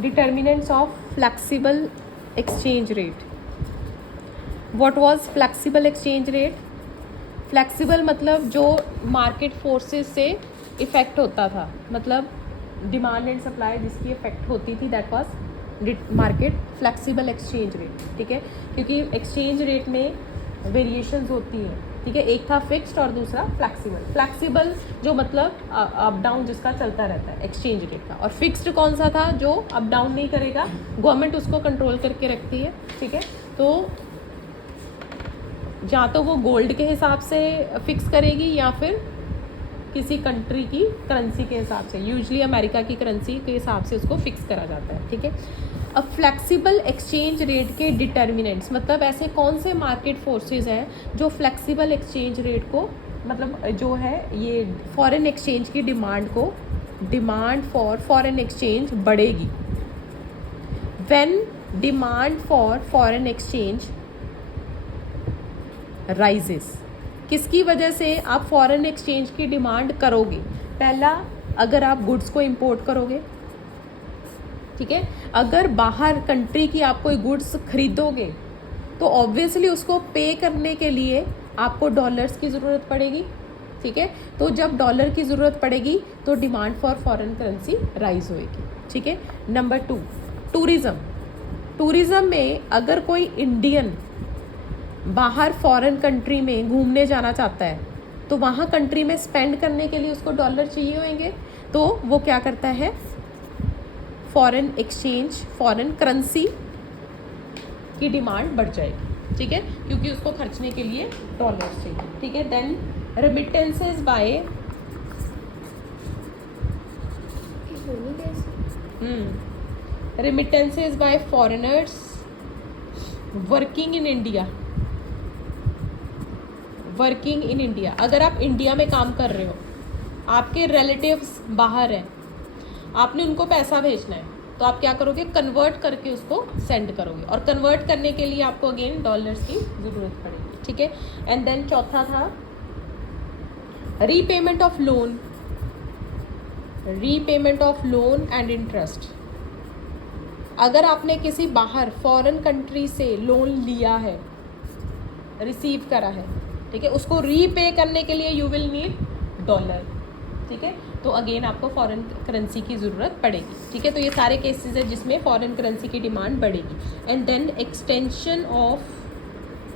Determinants of flexible exchange rate. What was flexible exchange rate? Flexible मतलब जो market forces से effect होता था, मतलब डिमांड एंड सप्लाई जिसकी इफेक्ट होती थी, that was market flexible exchange rate. ठीक है, क्योंकि एक्सचेंज रेट में वेरिएशंस होती हैं. ठीक है, एक था फिक्स्ड और दूसरा फ्लेक्सिबल. फ्लेक्सिबल जो मतलब अप डाउन जिसका चलता रहता है एक्सचेंज रेट का, और फिक्स्ड कौन सा था जो अप डाउन नहीं करेगा, गवर्नमेंट उसको कंट्रोल करके रखती है. ठीक है, तो या तो वो गोल्ड के हिसाब से फिक्स करेगी या फिर किसी कंट्री की करेंसी के हिसाब से, यूजुअली अमेरिका की करेंसी के हिसाब से उसको फिक्स करा जाता है. ठीक है, अब फ्लेक्सिबल एक्सचेंज रेट के डिटर्मिनेंट्स मतलब ऐसे कौन से मार्केट फोर्सेस हैं जो फ्लेक्सिबल एक्सचेंज रेट को, मतलब जो है ये फॉरेन एक्सचेंज की डिमांड फॉर फॉरेन एक्सचेंज बढ़ेगी. When demand for foreign exchange rises, किसकी वजह से आप फॉरेन एक्सचेंज की डिमांड करोगे? पहला, अगर आप गुड्स को इंपोर्ट करोगे. ठीक है, अगर बाहर कंट्री की आप कोई गुड्स खरीदोगे तो ऑब्वियसली उसको पे करने के लिए आपको डॉलर्स की ज़रूरत पड़ेगी. ठीक है, तो जब डॉलर की ज़रूरत पड़ेगी तो demand for foreign currency rise होएगी. ठीक है, नंबर 2, टूरिज़्म में अगर कोई इंडियन बाहर फॉरेन कंट्री में घूमने जाना चाहता है तो वहाँ कंट्री में स्पेंड करने के लिए उसको डॉलर चाहिए होंगे, तो वो क्या करता है, फॉरेन एक्सचेंज, फॉरेन करेंसी की डिमांड बढ़ जाएगी. ठीक है, क्योंकि उसको खर्चने के लिए डॉलर चाहिए. ठीक है, then remittances by foreigners working in India. अगर आप इंडिया में काम कर रहे हो, आपके रिलेटिव्स बाहर हैं, आपने उनको पैसा भेजना है, तो आप क्या करोगे, कन्वर्ट करके उसको सेंड करोगे, और कन्वर्ट करने के लिए आपको अगेन डॉलर्स की ज़रूरत पड़ेगी. ठीक है, एंड देन चौथा था repayment of loan and interest. अगर आपने किसी बाहर फॉरेन कंट्री से लोन लिया है, रिसीव करा है, ठीक है, उसको रीपे करने के लिए यू विल नीड डॉलर. ठीक है, तो अगेन आपको फॉरेन करेंसी की ज़रूरत पड़ेगी. ठीक है, तो ये सारे केसेस है जिसमें फॉरेन करेंसी की डिमांड बढ़ेगी. And then extension of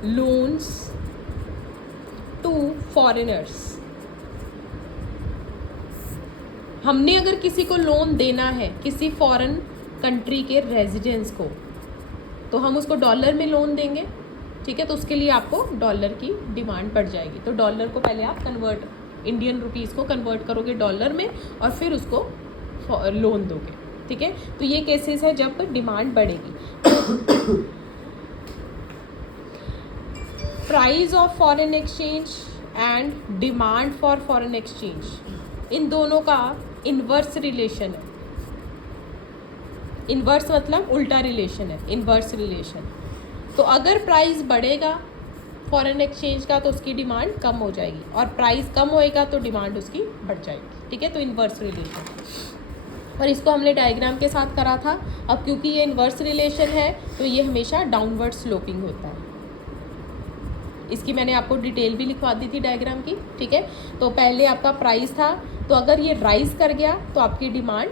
loans to foreigners. हमने अगर किसी को लोन देना है, किसी फॉरेन कंट्री के रेजिडेंट्स को, तो हम उसको डॉलर में लोन देंगे. ठीक है, तो उसके लिए आपको डॉलर की डिमांड बढ़ जाएगी. तो डॉलर को पहले आप इंडियन रुपीज़ को कन्वर्ट करोगे डॉलर में और फिर उसको लोन दोगे. ठीक है, तो ये केसेस है जब डिमांड बढ़ेगी. Price of foreign exchange and demand for foreign exchange, इन दोनों का इन्वर्स रिलेशन है. इन्वर्स मतलब उल्टा रिलेशन है, इन्वर्स रिलेशन. तो अगर प्राइस बढ़ेगा फॉरेन एक्सचेंज का तो उसकी डिमांड कम हो जाएगी, और प्राइस कम होएगा तो डिमांड उसकी बढ़ जाएगी. ठीक है, तो इन्वर्स रिलेशन, और इसको हमने डायग्राम के साथ करा था. अब क्योंकि ये इन्वर्स रिलेशन है तो ये हमेशा डाउनवर्ड स्लोपिंग होता है. इसकी मैंने आपको डिटेल भी लिखवा दी थी डायग्राम की. ठीक है, तो पहले आपका प्राइस था, तो अगर ये राइज कर गया तो आपकी डिमांड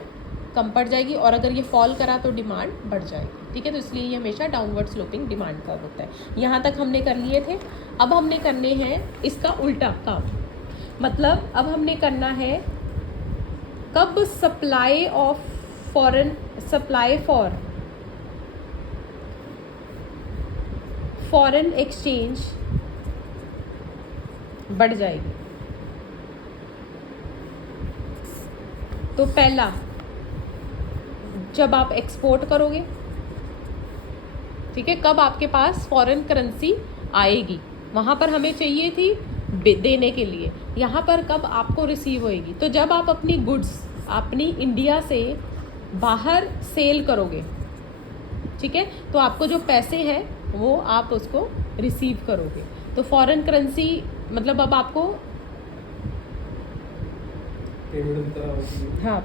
कम पड़ जाएगी, और अगर ये फॉल करा तो डिमांड बढ़ जाएगी. ठीक है, तो इसलिए ये हमेशा डाउनवर्ड स्लोपिंग डिमांड कर्व होता है. यहाँ तक हमने कर लिए थे. अब हमने करने हैं इसका उल्टा काम. मतलब अब हमने करना है कब सप्लाई फॉर फॉरेन एक्सचेंज बढ़ जाएगी. तो पहला, जब आप एक्सपोर्ट करोगे. ठीक है, कब आपके पास फॉरेन करेंसी आएगी, वहाँ पर हमें चाहिए थी देने के लिए, यहाँ पर कब आपको रिसीव होएगी, तो जब आप अपनी गुड्स अपनी इंडिया से बाहर सेल करोगे. ठीक है, तो आपको जो पैसे हैं वो आप उसको रिसीव करोगे. तो फॉरेन करेंसी मतलब अब आपको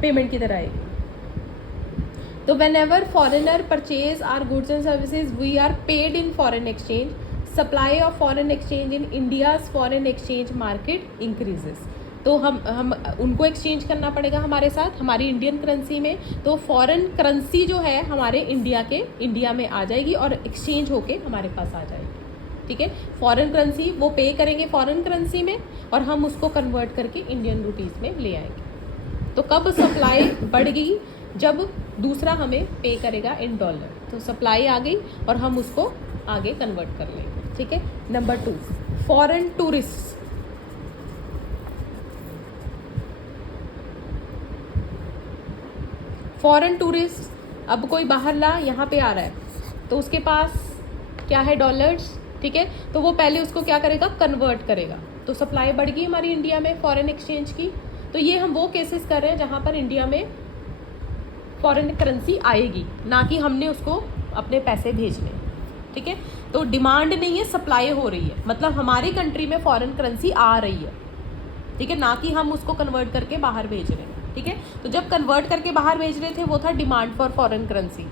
पेमेंट की तरह आएगी. तो whenever foreigner purchase are goods and services we are paid in foreign exchange, supply of foreign exchange in India's foreign exchange market increases. तो हम उनको एक्सचेंज करना पड़ेगा हमारे साथ हमारी इंडियन करेंसी में, तो फॉरेन करेंसी जो है हमारे इंडिया में आ जाएगी और एक्सचेंज होके हमारे पास आ जाएगी। ठीक है, फॉरेन करेंसी वो पे करेंगे फॉरेन करेंसी में और हम उसको कन्वर्ट करके इंडियन रुपीज़ में ले आएंगे। तो कब सप्लाई बढ़ेगी? जब दूसरा हमें पे करेगा इन डॉलर, तो सप्लाई आ गई और हम उसको आगे कन्वर्ट कर लेंगे। ठीक है। Number 2, foreign tourist. Foreign tourist, अब कोई बाहर ला यहाँ पे आ रहा है तो उसके पास क्या है? डॉलर्स। ठीक है, तो वो पहले उसको क्या करेगा? कन्वर्ट करेगा। तो सप्लाई बढ़ गई हमारी इंडिया में फॉरेन एक्सचेंज की। तो ये हम वो केसेस कर रहे हैं जहाँ पर इंडिया में फॉरेन करेंसी आएगी, ना कि हमने उसको अपने पैसे भेजने। ठीक है, तो डिमांड नहीं है, सप्लाई हो रही है, मतलब हमारी कंट्री में फॉरेन करेंसी आ रही है। ठीक है, ना कि हम उसको कन्वर्ट करके बाहर भेज रहे हैं। ठीक है, तो जब कन्वर्ट करके बाहर भेज रहे थे वो था डिमांड फॉर फॉरेन करेंसी।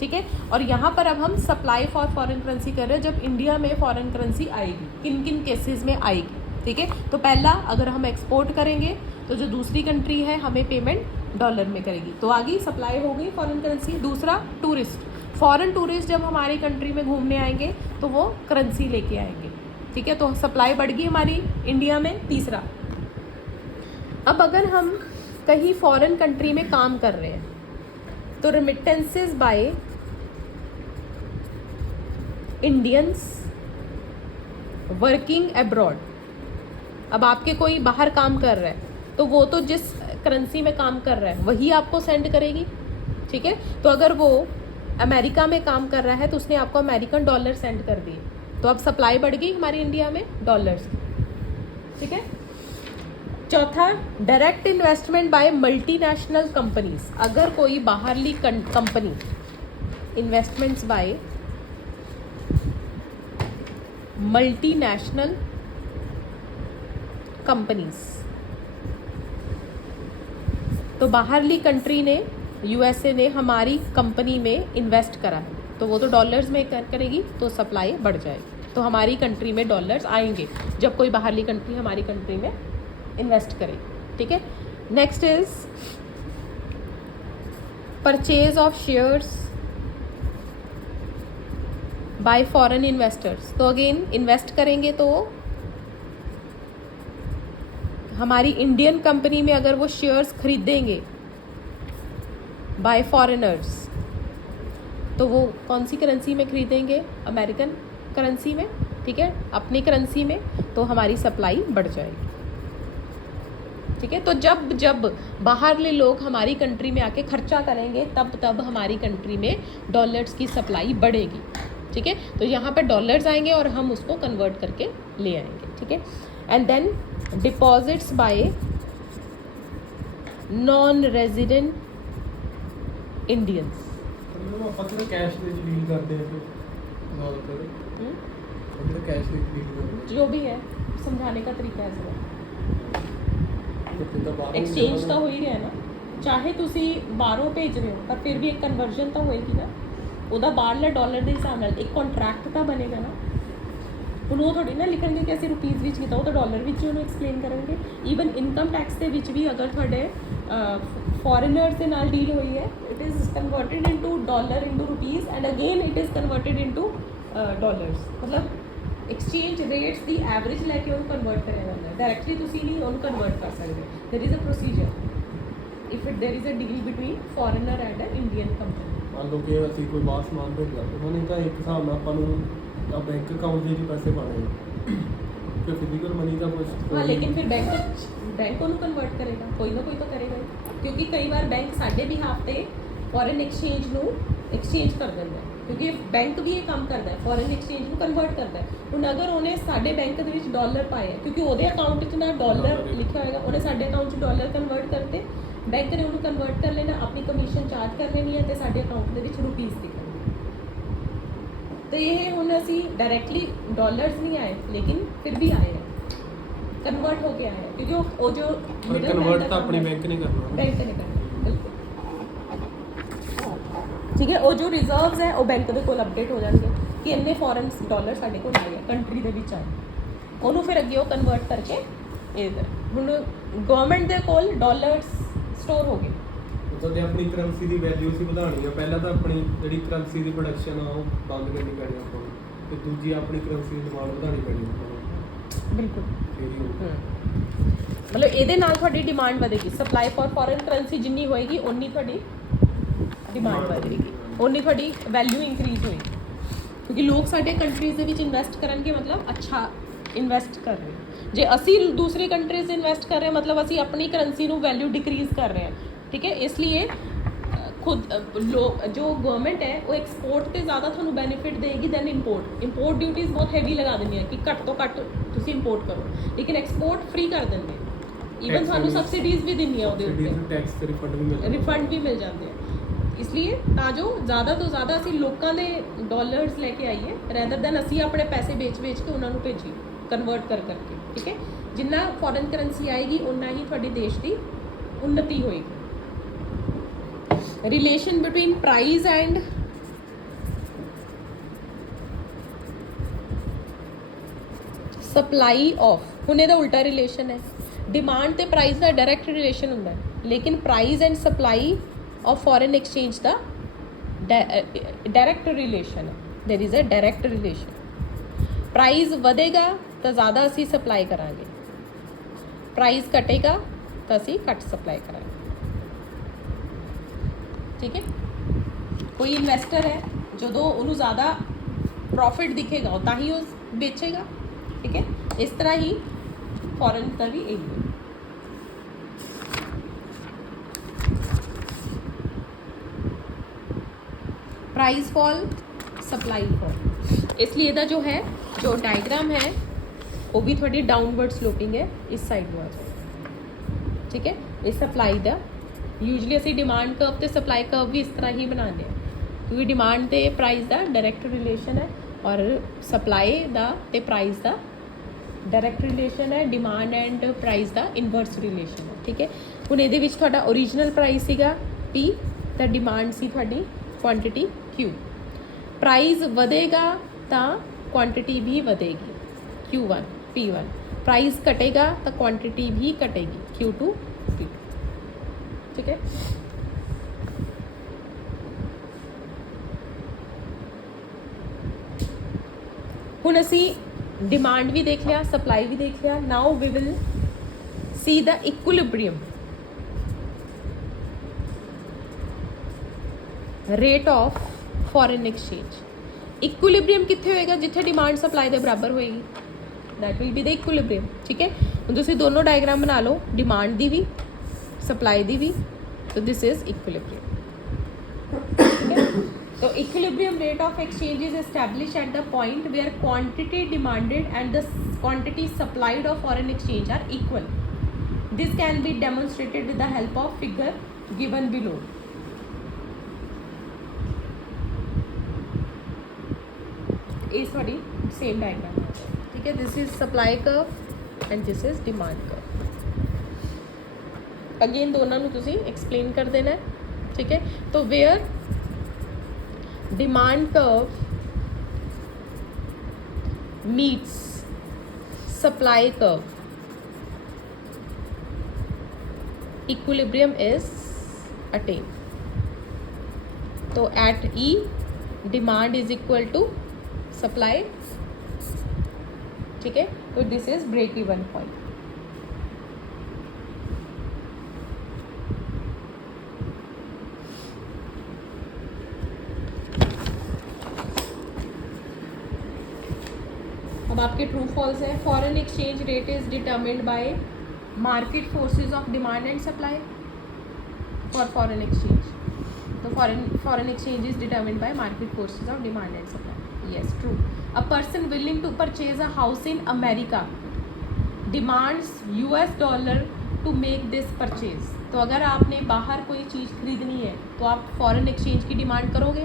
ठीक है, और यहाँ पर अब हम सप्लाई फॉर फॉरेन करेंसी कर रहे हैं जब इंडिया में फॉरेन करेंसी आएगी, किन किन केसेस में आएगी। ठीक है, तो पहला, अगर हम एक्सपोर्ट करेंगे तो जो दूसरी कंट्री है हमें पेमेंट डॉलर में करेगी, तो आ गई, सप्लाई हो गई फॉरेन करेंसी। दूसरा, टूरिस्ट, फॉरेन टूरिस्ट जब हमारी कंट्री में घूमने आएंगे तो वो करेंसी लेके आएंगे। ठीक है, तो सप्लाई बढ़ गई हमारी इंडिया में। तीसरा, अब अगर हम कहीं फॉरेन कंट्री में काम कर रहे हैं तो remittances by Indians working abroad. अब आपके कोई बाहर काम कर रहा है तो वो तो जिस करेंसी में काम कर रहा है वही आपको सेंड करेगी। ठीक है, तो अगर वो अमेरिका में काम कर रहा है तो उसने आपको अमेरिकन डॉलर सेंड कर दिए, तो अब सप्लाई बढ़ गई हमारी इंडिया में डॉलर्स की। ठीक है। चौथा, direct investment by multinational companies. अगर कोई बाहरली company investments by multinational companies, तो बाहरली कंट्री ने, यूएसए ने हमारी कंपनी में इन्वेस्ट करा है तो वो तो डॉलर्स में करेगी, तो सप्लाई बढ़ जाएगी, तो हमारी कंट्री में डॉलर्स आएंगे जब कोई बाहरली कंट्री हमारी कंट्री में इन्वेस्ट करेगी। ठीक है। Next is purchase of shares bye foreign investors. तो अगेन इन्वेस्ट करेंगे तो हमारी इंडियन कंपनी में अगर वो शेयर्स खरीदेंगे बाय फॉरेनर्स तो वो कौन सी करेंसी में खरीदेंगे? अमेरिकन करेंसी में। ठीक है, अपनी करेंसी में, तो हमारी सप्लाई बढ़ जाएगी। ठीक है, तो जब जब बाहरले लोग हमारी कंट्री में आके खर्चा करेंगे तब तब हमारी कंट्री में डॉलर्स की सप्लाई बढ़ेगी। ठीक है, तो यहाँ पर डॉलर्स आएंगे और हम उसको कन्वर्ट करके ले आएंगे। ठीक है, and then deposits by non resident Indians. Cash deal करते हैं जो भी है, समझाने का तरीका है सर। एक्सचेंज तो हो ही रहा ना, चाहे तुसी बाहरों भेज रहे हो पर फिर भी एक कन्वर्जन तो होएगी ना, ਉਹਦਾ ਬਾਹਰਲਾ ਡਾਲਰ ਦੇ ਹਿਸਾਬ ਨਾਲ ਇੱਕ ਕੰਟਰੈਕਟ ਤਾਂ ਬਣੇਗਾ ਨਾ। ਹੁਣ ਉਹ ਥੋੜੀ ਨਾ ਲਿਖਣਗੇ ਕਿ ਅਸੀਂ ਰੁਪੀਜ਼ ਵਿੱਚ ਕੀਤਾ, ਉਹ ਤਾਂ ਡਾਲਰ ਵਿੱਚ ਹੀ ਉਹਨੂੰ ਐਕਸਪਲੇਨ ਕਰਨਗੇ। ਈਵਨ ਇਨਕਮ ਟੈਕਸ ਦੇ ਵਿੱਚ ਵੀ ਅਗਰ ਤੁਹਾਡੇ ਫੋਰਨਰਸ ਦੇ ਨਾਲ ਡੀਲ ਹੋਈ ਹੈ, it is converted into dollar into rupees and again it is converted into dollars. ਮਤਲਬ ਐਕਸਚੇਂਜ ਰੇਟਸ ਦੀ ਐਵਰੇਜ ਲੈ ਕੇ ਉਹਨੂੰ ਕਨਵਰਟ ਕਰਿਆ ਜਾਂਦਾ ਹੈ, ਡਾਇਰੈਕਟਲੀ ਤੁਸੀਂ ਨਹੀਂ ਉਹਨੂੰ ਕਨਵਰਟ ਕਰ ਸਕਦੇ। There is a procedure if there is a deal between foreigner and a Indian company. ਮੰਨ ਲਓ ਕਿ ਅਸੀਂ ਕੋਈ ਬਾਹਰ ਸਮਾਨ ਭੇਜਿਆ, ਉਹਨਾਂ ਨੇ ਤਾਂ ਇੱਕ ਹਿਸਾਬ ਨਾਲ ਆਪਾਂ ਨੂੰ ਬੈਂਕ ਅਕਾਊਂਟ ਦੇ ਵਿੱਚ ਪੈਸੇ ਪਾਣੇ ਕਿ ਫਿਜ਼ੀਕਲ ਮਨੀ ਦਾ ਕੁਝ। हाँ, लेकिन फिर बैंक ਉਹਨੂੰ ਕਨਵਰਟ ਕਰੇਗਾ, ਕੋਈ ਨਾ ਕੋਈ ਤਾਂ ਕਰੇਗਾ ਹੀ, ਕਿਉਂਕਿ ਕਈ ਵਾਰ ਬੈਂਕ ਸਾਡੇ ਬਿਹਾਫ ਤੇ ਫੋਰਨ ਐਕਸਚੇਂਜ ਨੂੰ ਐਕਸਚੇਂਜ ਕਰ ਦਿੰਦਾ ਹੈ, ਕਿਉਂਕਿ ਬੈਂਕ ਵੀ ਇਹ ਕੰਮ ਕਰਦਾ ਹੈ, ਫੋਰਨ ਐਕਸਚੇਂਜ ਨੂੰ ਕਨਵਰਟ ਕਰਦਾ ਹੈ। ਹੁਣ ਅਗਰ ਉਹਨੇ ਸਾਡੇ ਬੈਂਕ ਦੇ ਵਿੱਚ ਡਾਲਰ ਪਾਏ, ਕਿਉਂਕਿ ਉਹਦੇ ਅਕਾਊਂਟ 'ਚ ਨਾ ਡਾਲਰ ਲਿਖਿਆ ਹੋਏਗਾ, ਉਹਨੇ ਸਾਡੇ ਅਕਾਊਂਟ 'ਚ ਡਾਲਰ ਕਨਵਰਟ ਕਰਤੇ, ਬੈਂਕ ਨੇ ਉਹਨੂੰ ਕਨਵਰਟ ਕਰ ਲੈਣਾ, ਆਪਣੀ ਕਮਿਸ਼ਨ ਚਾਰਜ ਕਰ ਲੈਣੀ ਹੈ ਤੇ ਸਾਡੇ ਅਕਾਊਂਟ ਦੇ ਵਿੱਚ ਰੁਪੀਸ ਦਿਖਣਗੇ। ਤੇ ਇਹ ਹੁਣ ਅਸੀਂ ਡਾਇਰੈਕਟਲੀ ਡਾਲਰਸ ਨਹੀਂ ਆਏ, ਲੇਕਿਨ ਫਿਰ ਵੀ ਆਏ हैं, कन्वर्ट होके आया है, क्योंकि वो जो कन्वर्ट तो अपने बैंक ने करना, बैंक ने करना। बिल्कुल। ठीक है। और जो रिजर्व्स है वो बैंक ਦੇ ਕੋਲ ਅਪਡੇਟ ਹੋ ਜਾਣਗੇ ਕਿ ਇੰਨੇ ਫੋਰਨ ਡਾਲਰ ਸਾਡੇ ਕੋਲ ਆਏ ਆ ਕੰਟਰੀ ਦੇ ਵਿੱਚ ਆਏ, ਉਹਨੂੰ ਫਿਰ ਅੱਗੇ ਉਹ ਕਨਵਰਟ ਕਰਕੇ ਇਹ ਹੁਣ ਗਵਰਨਮੈਂਟ ਦੇ ਕੋਲ ਡਾਲਰਸ ਸਟੋਰ ਹੋ ਗਏ। ਮਤਲਬ ਜੇ ਆਪਣੀ ਕਰੰਸੀ ਦੀ ਵੈਲਿਊ ਸੀ ਵਧਾਉਣੀ ਆ, ਪਹਿਲਾਂ ਤਾਂ ਆਪਣੀ ਜਿਹੜੀ ਕਰੰਸੀ ਦੀ ਪ੍ਰੋਡਕਸ਼ਨ ਆ ਉਹ ਬੰਦ ਕਰਨੀ ਪੈਣੀ ਆਪਾਂ ਨੂੰ, ਤੇ ਦੂਜੀ ਆਪਣੀ ਕਰੰਸੀ ਦੀ ਡਿਮਾਂਡ ਵਧਾਉਣੀ ਪੈਣੀ ਆਪਾਂ ਨੂੰ। ਬਿਲਕੁਲ ਫਿਰ ਹੀ ਹੋਊਗਾ। ਮਤਲਬ ਇਹਦੇ ਨਾਲ ਤੁਹਾਡੀ ਡਿਮਾਂਡ ਵਧੇਗੀ, ਸਪਲਾਈ ਫॉर ਫੋਰਨ ਕਰੰਸੀ ਜਿੰਨੀ ਹੋਏਗੀ ਉਨੀ ਤੁਹਾਡੀ ਡਿਮਾਂਡ ਵਧੇਗੀ, ਉਨੀ ਤੁਹਾਡੀ ਵੈਲਿਊ ਇੰਕਰੀਜ਼ ਹੋਏਗੀ, ਕਿਉਂਕਿ ਲੋਕ ਸਾਡੇ ਕੰਟਰੀਜ਼ ਦੇ ਵਿੱਚ ਇਨਵੈਸਟ ਕਰਨਗੇ, ਮਤਲਬ ਅੱਛਾ ਇਨਵੈਸਟ ਕਰ ਰਹੇ। ਜੇ ਅਸੀਂ ਦੂਸਰੀ ਕੰਟਰੀਜ਼ ਇਨਵੈਸਟ ਕਰ ਰਹੇ ਹਾਂ ਮਤਲਬ ਅਸੀਂ ਆਪਣੀ ਕਰੰਸੀ ਨੂੰ ਵੈਲਿਊ डिक्रीज कर रहे हैं, ठीक है। इसलिए खुद लोग जो गवर्नमेंट है वो एक्सपोर्ट ਤੇ ਜ਼ਿਆਦਾ ਤੁਹਾਨੂੰ ਬੈਨੀਫਿਟ ਦੇਗੀ ਦੈਨ ਇੰਪੋਰਟ ਡਿਊਟੀਜ਼ ਬਹੁਤ ਹੈਵੀ ਲਗਾ ਦਿੰਦੀਆਂ ਕਿ ਘੱਟ ਤੋਂ ਘੱਟ ਤੁਸੀਂ ਇੰਪੋਰਟ ਕਰੋ, ਲੇਕਿਨ ਐਕਸਪੋਰਟ ਫ੍ਰੀ ਕਰ ਦਿੰਦੇ, ਈਵਨ ਤੁਹਾਨੂੰ ਸਬਸਿਡੀਜ਼ ਵੀ ਦਿੰਦੀਆਂ ਉਹਦੇ ਉੱਤੇ, ਟੈਕਸ ਰਿਫੰਡ ਵੀ ਮਿਲ ਜਾਂਦੇ ਆ। इसलिए ਤਾਂ ਜੋ ਜ਼ਿਆਦਾ ਤੋਂ ਜ਼ਿਆਦਾ ਅਸੀਂ ਲੋਕਾਂ ਦੇ ਡਾਲਰਸ ਲੈ ਕੇ ਆਈਏ ਰੈਦਰ ਦੈਨ ਅਸੀਂ ਆਪਣੇ ਪੈਸੇ ਵੇਚ ਕੇ ਉਹਨਾਂ ਨੂੰ ਭੇਜੀਏ ਕਨਵਰਟ ਕਰਕੇ, ਠੀਕ ਹੈ। ਜਿੰਨਾ ਫੋਰਨ ਕਰੰਸੀ ਆਏਗੀ ਉਨਾ ਹੀ ਤੁਹਾਡੇ ਦੇਸ਼ ਦੀ ਉન્નਤੀ ਹੋਏਗੀ। Relation between price and supply of, ਹੁਣ ਇਹਦਾ ਉਲਟਾ ਰਿਲੇਸ਼ਨ ਹੈ। ਡਿਮਾਂਡ ਤੇ ਪ੍ਰਾਈਸ ਦਾ ਡਾਇਰੈਕਟ ਰਿਲੇਸ਼ਨ ਹੁੰਦਾ ਹੈ, ਲੇਕਿਨ price and supply of foreign exchange ਦਾ डायरेक्ट रिलेशन है, there is a direct relation. Price ਵਧੇਗਾ ਤਾਂ ਜ਼ਿਆਦਾ ਅਸੀਂ ਸਪਲਾਈ ਕਰਾਂਗੇ, ਪ੍ਰਾਈਸ ਘਟੇਗਾ ਤਾਂ ਅਸੀਂ ਘੱਟ ਸਪਲਾਈ ਕਰਾਂਗੇ, ਠੀਕ ਹੈ। ਕੋਈ ਇਨਵੈਸਟਰ ਹੈ ਜਦੋਂ ਉਹਨੂੰ ਜ਼ਿਆਦਾ ਪ੍ਰੋਫਿਟ ਦਿਖੇਗਾ ਤਾਂ ਹੀ ਉਹ ਵੇਚੇਗਾ, ਠੀਕ ਹੈ। ਇਸ ਤਰ੍ਹਾਂ ਹੀ ਫੋਰਨ ਦਾ ਵੀ ਇਹੀ ਹੈ। प्राइस फॉल सप्लाई फॉल, इसलिए ਇਹਦਾ ਜੋ ਹੈ ਜੋ ਡਾਇਗਰਾਮ ਹੈ ਉਹ ਵੀ ਤੁਹਾਡੀ ਡਾਊਨਵਰਡ ਸਲੋਪਿੰਗ ਹੈ, ਇਸ ਸਾਈਡ ਨੂੰ ਆ ਜਾਓ, ਠੀਕ ਹੈ। ਇਹ ਸਪਲਾਈ ਦਾ ਯੂਜੂਲੀ ਅਸੀਂ ਡਿਮਾਂਡ ਕਰਵ ਤੇ ਸਪਲਾਈ ਕਰਵ ਵੀ ਇਸ ਤਰ੍ਹਾਂ ਹੀ ਬਣਾਉਂਦੇ ਹਾਂ, ਕਿਉਂਕਿ ਡਿਮਾਂਡ ਤੇ ਪ੍ਰਾਈਸ ਦਾ ਡਾਇਰੈਕਟ ਰਿਲੇਸ਼ਨ ਹੈ ਔਰ ਸਪਲਾਈ ਦਾ ਤੇ ਪ੍ਰਾਈਸ ਦਾ डायरेक्ट रिलेशन है, डिमांड एंड प्राइस का इनवर्स रिलेशन है, ठीक है। ਹੁਣ ਇਹਦੇ ਵਿੱਚ ਤੁਹਾਡਾ ओरिजिनल प्राइस ਸੀਗਾ P ਤਾਂ डिमांड ਸੀ ਤੁਹਾਡੀ क्वांटिटी Q। प्राइस ਵਧੇਗਾ ਤਾਂ क्वांटिटी भी ਵਧੇਗੀ Q1 P1, प्राइस घटेगा तो क्वांटिटी भी घटेगी Q2 P2, ठीक है। ਹੁਣ ਅਸੀਂ डिमांड भी देख लिया, सप्लाई भी देख लिया, now we will see the equilibrium rate of foreign exchange. Equilibrium कितने होएगा जिथे डिमांड सप्लाई के बराबर होएगी, that will be the equilibrium, ठीक है। हुण तुसीं दोनों डायग्राम बना लो, डिमांड दी भी सप्लाई दी भी, तो दिस इज इक्विलिब्रियम, ठीक है। तो equilibrium rate of exchange is established at the point where quantity demanded and the quantity supplied of foreign exchange are equal. This can be demonstrated with the help of figure given below. is थोड़ी same diagram, ठीक है। This is supply curve and this is demand curve. Again दोनों ਨੂੰ ਤੁਸੀਂ explain कर देना है, ठीक है। तो where demand curve meets supply curve, equilibrium is attained. तो at E demand is equal to supply, ठीक है। तो this is break even point। अब आपके ट्रू फॉल्स है। Foreign exchange rate is determined by market forces of demand and supply for foreign exchange. तो foreign exchange is determined by market forces of demand and supply, yes true. A person willing to purchase a house in America demands $US to make this purchase. तो अगर आपने बाहर कोई चीज़ खरीदनी है तो आप फॉरेन एक्सचेंज की डिमांड करोगे,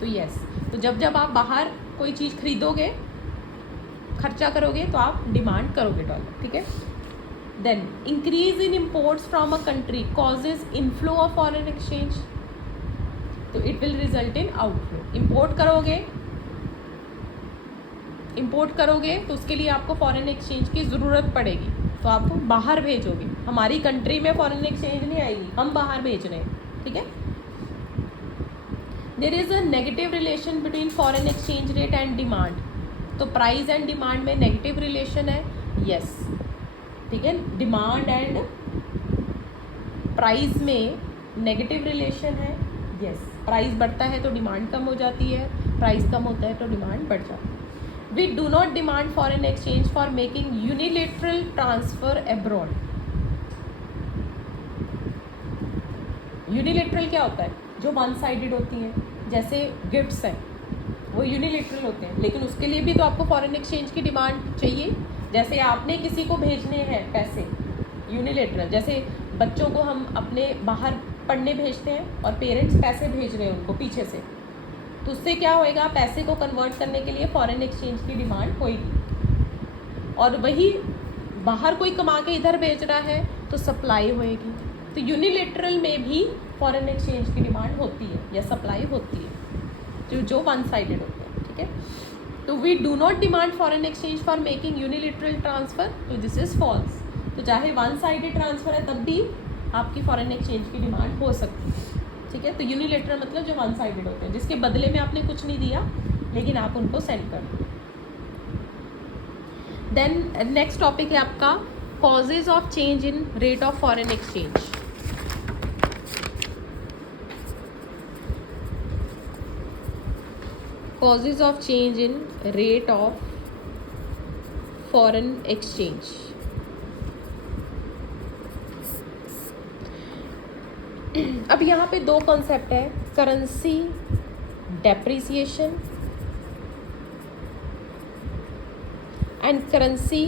तो यस। तो जब आप बाहर कोई चीज़ खरीदोगे, खर्चा करोगे, तो आप डिमांड करोगे डॉलर, ठीक है। Then increase in imports from a country causes inflow of foreign exchange. तो it will result in outflow. Import करोगे तो उसके लिए आपको फॉरेन एक्सचेंज की ज़रूरत पड़ेगी, तो आप बाहर भेजोगे। हमारी कंट्री में फॉरेन एक्सचेंज नहीं आएगी, हम बाहर भेज रहे हैं, ठीक है। There is a negative relation between foreign exchange rate and demand. तो प्राइस एंड डिमांड में नेगेटिव रिलेशन है, यस, ठीक है। डिमांड एंड प्राइस में नेगेटिव रिलेशन है, यस। प्राइस बढ़ता है तो डिमांड कम हो जाती है, प्राइस कम होता है तो डिमांड बढ़ जाती है। We do not demand foreign exchange for making unilateral transfer abroad. Unilateral क्या होता है? जो वन साइडेड होती हैं, जैसे गिफ्ट्स हैं, वो यूनिलेटरल होते हैं, लेकिन उसके लिए भी तो आपको फॉरेन एक्सचेंज की डिमांड चाहिए। जैसे आपने किसी को भेजने हैं पैसे, यूनिलेटरल, जैसे बच्चों को हम अपने बाहर पढ़ने भेजते हैं और पेरेंट्स पैसे भेज रहे हैं उनको पीछे से, तो उससे क्या होएगा, पैसे को कन्वर्ट करने के लिए फॉरेन एक्सचेंज की डिमांड होएगी। और वही बाहर कोई कमा के इधर भेज रहा है तो सप्लाई होएगी। तो यूनिलेटरल में भी फॉरेन एक्सचेंज की डिमांड होती है या सप्लाई होती है, जो वन साइडेड होता है, ठीक है। तो we do not demand foreign exchange for making unilateral transfer, तो दिस इज़ फॉल्स। तो चाहे वन साइडेड ट्रांसफ़र है तब भी आपकी फॉरेन एक्सचेंज की डिमांड हो सकती है, ठीक है। तो यूनिलेटरल मतलब जो वन साइडेड होते हैं, जिसके बदले में आपने कुछ नहीं दिया लेकिन आप उनको सेंड कर दो। देन नेक्स्ट टॉपिक है आपका causes of change in rate of foreign exchange. Causes of change in rate of foreign exchange. अब यहाँ पे दो कॉन्सेप्ट है, currency depreciation and currency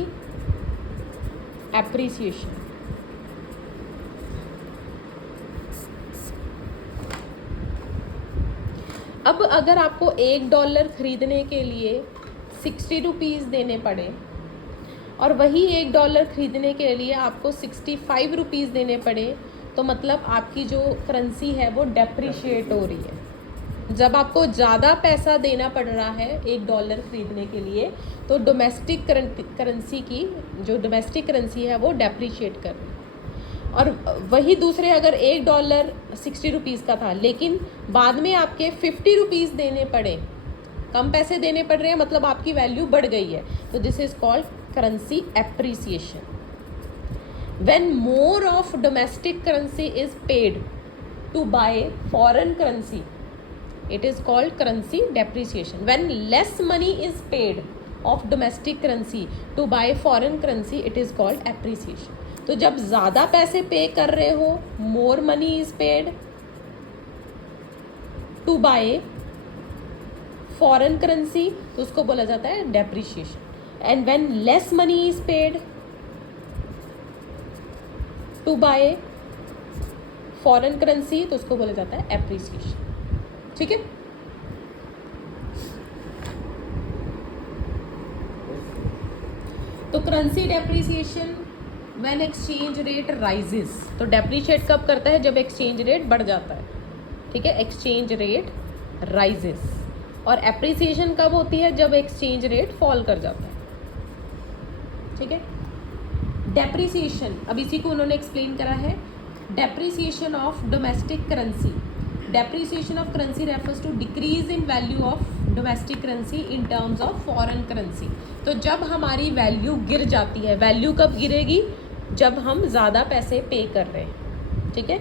appreciation. अब अगर आपको $1 खरीदने के लिए 60 रुपीज़ देने पड़े और वही $1 खरीदने के लिए आपको 65 रुपीज़ देने पड़े, तो मतलब आपकी जो करेंसी है वो डेप्रिशिएट हो रही है। जब आपको ज़्यादा पैसा देना पड़ रहा है $1 खरीदने के लिए, तो डोमेस्टिक करेंसी की जो डोमेस्टिक करेंसी है वो डेप्रिशिएट कर रही है। और वही दूसरे अगर $1 60 रुपीज़ का था, लेकिन बाद में आपके 50 रुपीज़ देने पड़े, कम पैसे देने पड़ रहे हैं, मतलब आपकी वैल्यू बढ़ गई है, तो this is called currency appreciation. When more of domestic currency is paid to buy foreign currency, it is called currency depreciation. When less money is paid of domestic currency to buy foreign currency, it is called appreciation. तो जब ज़्यादा पैसे पे कर रहे हो, more money is paid to buy foreign currency, तो उसको बोला जाता है depreciation. And when less money is paid to buy foreign currency, तो उसको बोला जाता है एप्रिसिएशन, ठीक है। तो currency depreciation when exchange rate rises, तो डेप्रिशिएट कब करता है, जब एक्सचेंज रेट बढ़ जाता है, ठीक है, एक्सचेंज रेट राइजेस। और एप्रिसिएशन कब होती है, जब एक्सचेंज रेट फॉल कर जाता है, ठीक है। डेप्रिसिएशन, अब इसी को उन्होंने एक्सप्लेन करा है, depreciation of domestic currency. Depreciation of currency refers to decrease in value of domestic currency in terms of foreign currency. तो जब हमारी वैल्यू गिर जाती है, वैल्यू कब गिरेगी, जब हम ज़्यादा पैसे पे कर रहे हैं, ठीक है।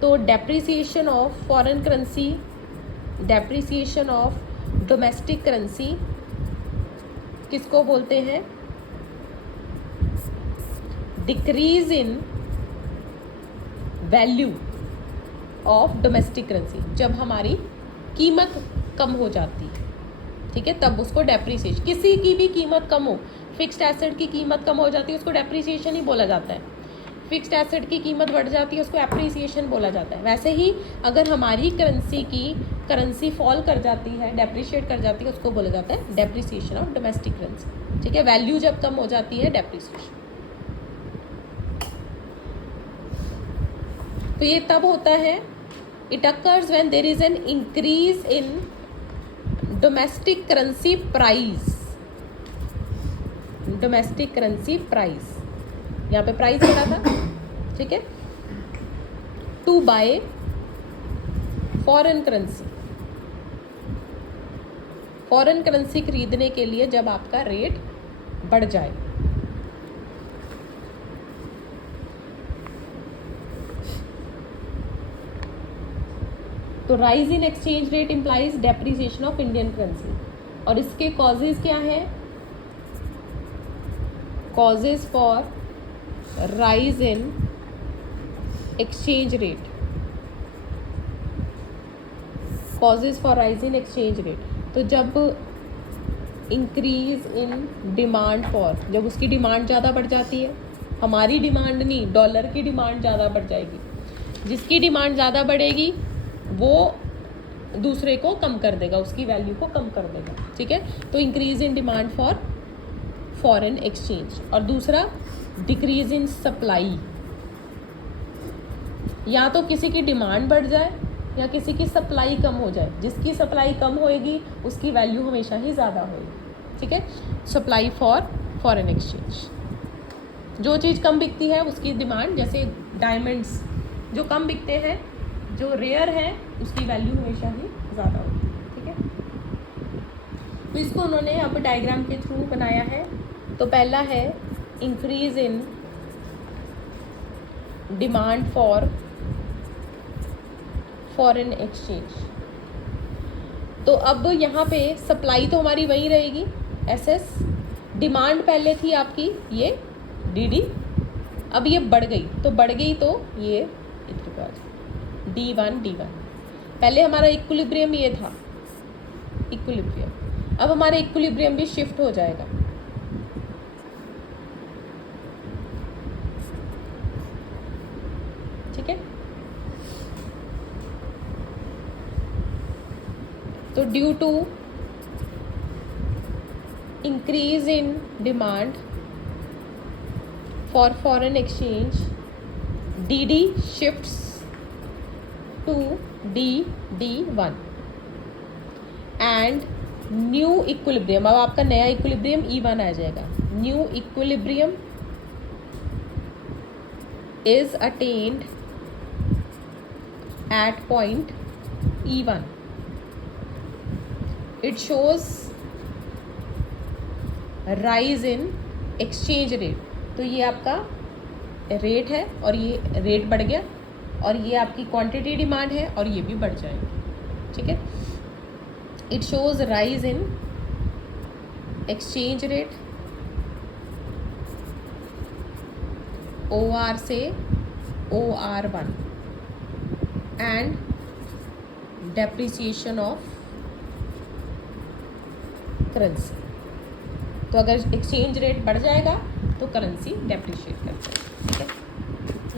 तो depreciation of foreign currency, depreciation of domestic currency किसको बोलते हैं, decrease in value of domestic currency. जब हमारी कीमत कम हो जाती है, ठीक है, तब उसको डेप्रिसिएशन। किसी की भी कीमत कम हो, फिक्स्ड एसेट की कीमत कम हो जाती है, उसको डेप्रिसिएशन ही बोला जाता है। फिक्स्ड एसेट की कीमत बढ़ जाती है, उसको एप्रिसिएशन बोला जाता है। वैसे ही अगर हमारी करेंसी फॉल कर जाती है, डेप्रिशिएट कर जाती है, उसको बोला जाता है डेप्रिसिएशन ऑफ डोमेस्टिक करेंसी, ठीक है। वैल्यू जब कम हो जाती है, डेप्रिसिएशन। तो ये तब होता है It occurs when there is an increase in domestic currency price. Domestic currency price, यहाँ पे प्राइस बढ़ा था, ठीक है, to buy foreign currency, foreign currency खरीदने के लिए जब आपका रेट बढ़ जाए। तो rise in exchange rate implies depreciation of Indian currency, और इसके कॉजेज क्या है? Causes for rise in exchange rate, causes for rise in exchange rate, तो जब इंक्रीज इन डिमांड फॉर, जब उसकी डिमांड ज़्यादा बढ़ जाती है, हमारी डिमांड नहीं, डॉलर की डिमांड ज़्यादा बढ़ जाएगी, जिसकी डिमांड ज़्यादा बढ़ेगी वो दूसरे को कम कर देगा, उसकी वैल्यू को कम कर देगा, ठीक है। तो increase in demand for foreign exchange, और दूसरा डिक्रीज इन सप्लाई, या तो किसी की डिमांड बढ़ जाए या किसी की सप्लाई कम हो जाए, जिसकी सप्लाई कम होएगी उसकी वैल्यू हमेशा ही ज़्यादा होएगी, ठीक है। सप्लाई फॉर फॉरेन एक्सचेंज, जो चीज़ कम बिकती है उसकी डिमांड, जैसे डायमंड्स जो कम बिकते हैं, जो रेयर है उसकी वैल्यू हमेशा ही ज़्यादा होती है, ठीक है। तो इसको उन्होंने अब डायग्राम के थ्रू बनाया है। तो पहला है increase in demand for foreign exchange. तो अब यहाँ पे सप्लाई तो हमारी वही रहेगी एसएस, डिमांड पहले थी आपकी ये डीडी, अब ये बढ़ गई, तो बढ़ गई तो ये इधर पे आ जाए D1, पहले हमारा इक्विलिब्रियम ये था, इक्विलिब्रियम, अब हमारा इक्विलिब्रियम भी शिफ्ट हो जाएगा, ठीक है। तो due to increase in demand for foreign exchange, DD shifts to D1 and new equilibrium, अब आपका नया इक्विलिब्रियम E1 आ जाएगा। New equilibrium is attained at point E1, it shows rise in exchange rate. तो ये आपका रेट है और ये रेट बढ़ गया, और ये आपकी क्वांटिटी डिमांड है और ये भी बढ़ जाएगी, ठीक है। It shows rise in exchange rate OR से OR1 and depreciation of currency. तो अगर एक्सचेंज रेट बढ़ जाएगा तो करेंसी डेप्रिशिएट कर जाएगी, ठीक है।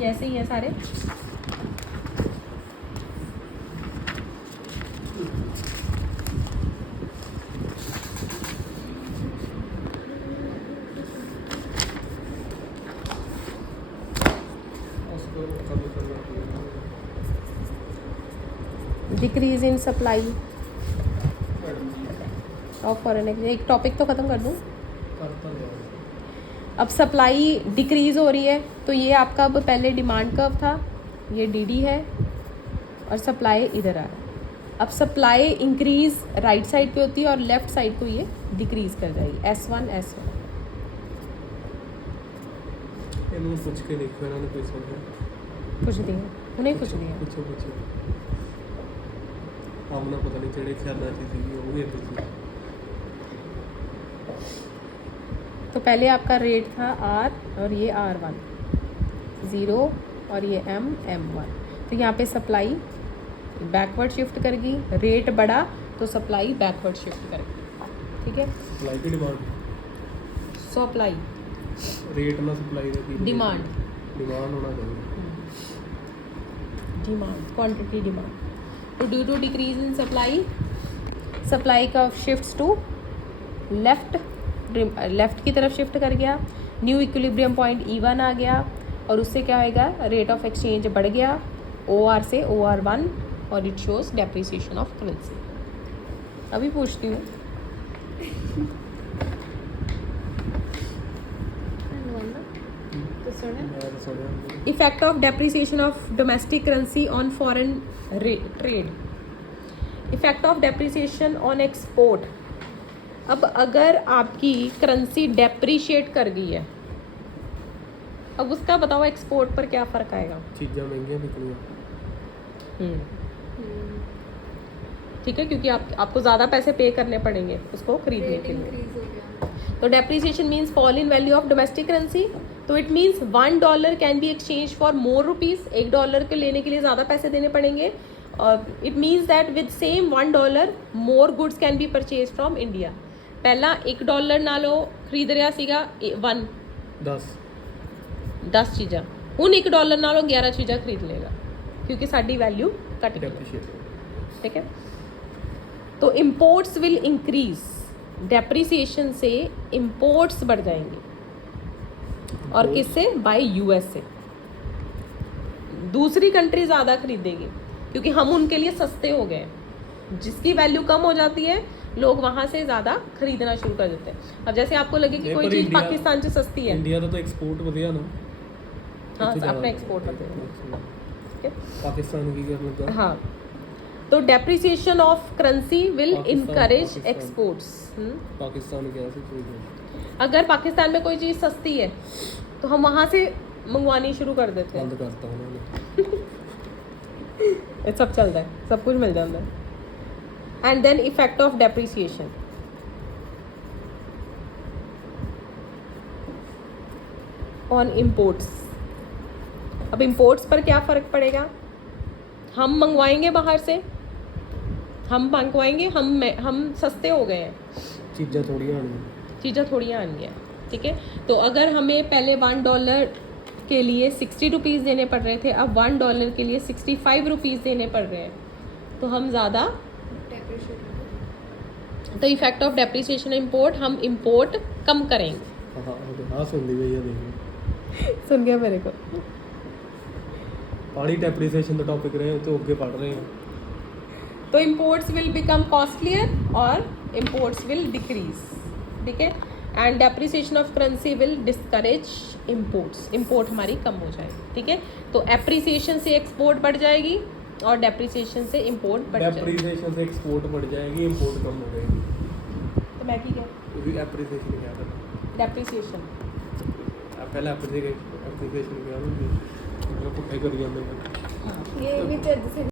ये ऐसे ही है सारे। Decrease in supply of foreign exchange, एक टॉपिक तो ख़त्म कर दूँ। अब सप्लाई डिक्रीज़ हो रही है, तो ये आपका अब पहले डिमांड कर्व था, ये DD है, और सप्लाई इधर आ रहा है। अब सप्लाई इंक्रीज़ राइट साइड पे होती है और लेफ़्ट साइड को ये डिक्रीज़ कर जाएगी, S1 पूछ के देखो, इन्होंने कुछ दिया, उन्हें कुछ दिया, पूछो आपने पता नहीं चढ़े ख्याल वो भी पूछो। तो पहले आपका रेट था R और ये R1 0 और ये M1, तो यहाँ पे सप्लाई बैकवर्ड शिफ्ट करेगी, रेट बढ़ा तो सप्लाई बैकवर्ड शिफ्ट करेगी, ठीक है। सप्लाई की डिमांड, सप्लाई रेट ना सप्लाई की डिमांड होना चाहिए, डिमांड क्वांटिटी डिमांड। तो due to decrease in supply, supply का शिफ्ट्स टू लेफ्ट की तरफ शिफ्ट कर गया, न्यू इक्विलिब्रियम पॉइंट E1 आ गया, और उससे क्या होएगा, रेट ऑफ एक्सचेंज बढ़ गया OR से OR1 और it shows depreciation of currency. अभी पूछती हूँ, मैं तो सुनिया effect of depreciation of domestic currency on foreign trade, effect of depreciation on export. अब अगर आपकी करेंसी डेप्रिशिएट कर गई है, अब उसका बताओ एक्सपोर्ट पर क्या फ़र्क आएगा। चीज़ां महंगियां बिकनियां। ठीक है, क्योंकि आपको ज़्यादा पैसे पे करने पड़ेंगे उसको खरीदने के लिए। तो depreciation means fall in value of domestic currency. तो it means $1 can be exchange for more rupees. $1 के लेने के लिए ज़्यादा पैसे देने पड़ेंगे। और it means that with same $1 more goods can be purchase from India. पहला $1 नालों खरीद रहा सीगा 10 चीज़ां, ਹੁਣ $1 नालों 11 चीज़ां खरीद लेगा क्योंकि साडी वैल्यू घट गई। ठीक है, तो इम्पोर्ट्स विल इंक्रीज, डेप्रिसिएशन से इम्पोर्ट्स बढ़ जाएंगे। और किससे? बाय यूएस से। दूसरी कंट्री ज़्यादा खरीदेगी क्योंकि हम उनके लिए सस्ते हो गए। जिसकी वैल्यू कम हो जाती है लोग वहाँ से ज़्यादा खरीदना शुरू कर देते हैं। अब जैसे आपको लगे कि कोई चीज़ पाकिस्तान से सस्ती है, इंडिया ਦਾ ਤਾਂ ਐਕਸਪੋਰਟ ਵਧੀਆ ਨਾ। हाँ अपना एक्सपोर्ट करते हैं। ठीक है, पाकिस्तान की क्या मतलब? हाँ, तो depreciation of currency will encourage Pakistan. Exports. Pakistan क्या से कोई अगर पाकिस्तान में कोई चीज़ सस्ती है तो हम वहाँ से मंगवानी शुरू कर देते बंद हैं। करता उन्होंने। ये सब चलता है, सब कुछ मिल जाता है। And then effect of depreciation, on imports. अब इम्पोर्ट्स पर क्या फ़र्क पड़ेगा? हम मंगवाएंगे बाहर से, हम सस्ते हो गए हैं, चीज़ां थोड़ी आनी। चीज़ें थोड़ी आनी है। ठीक है, तो अगर हमें पहले $1 के लिए 60 रुपीज़ देने पड़ रहे थे, अब $1 के लिए 65 रुपीज़ देने पड़ रहे हैं, तो हम ज़्यादा, तो इफेक्ट ऑफ डेप्रिसिएशन इम्पोर्ट, हम इम्पोर्ट कम करेंगे। हाँ सुन ली भैया, देखिए सुन गया मेरे को। पानी डेप्रिसिएशन का टॉपिक रहे तो आगे पढ़ रहे हैं। तो इम्पोर्ट्स विल बिकम कॉस्टलियर और इम्पोर्ट्स विल डिक्रीज। ठीक है, and depreciation of currency will discourage imports, import हमारी कम हो जाएगी। ठीक है, तो एप्रिसिएशन से एक्सपोर्ट बढ़ जाएगी और डेप्रिसिएशन से इम्पोर्ट बढ़ जाएगी। डेप्रिसिएशन से एक्सपोर्ट बढ़ जाएगी, इम्पोर्ट कम हो जाएगी। तो मैं की क्या? एप्रिसिएशन क्या करना? डेप्रिसिएशन पहले एप्रिसिएशन क्या पुट्ठे करी जाते हैं। ये भी तो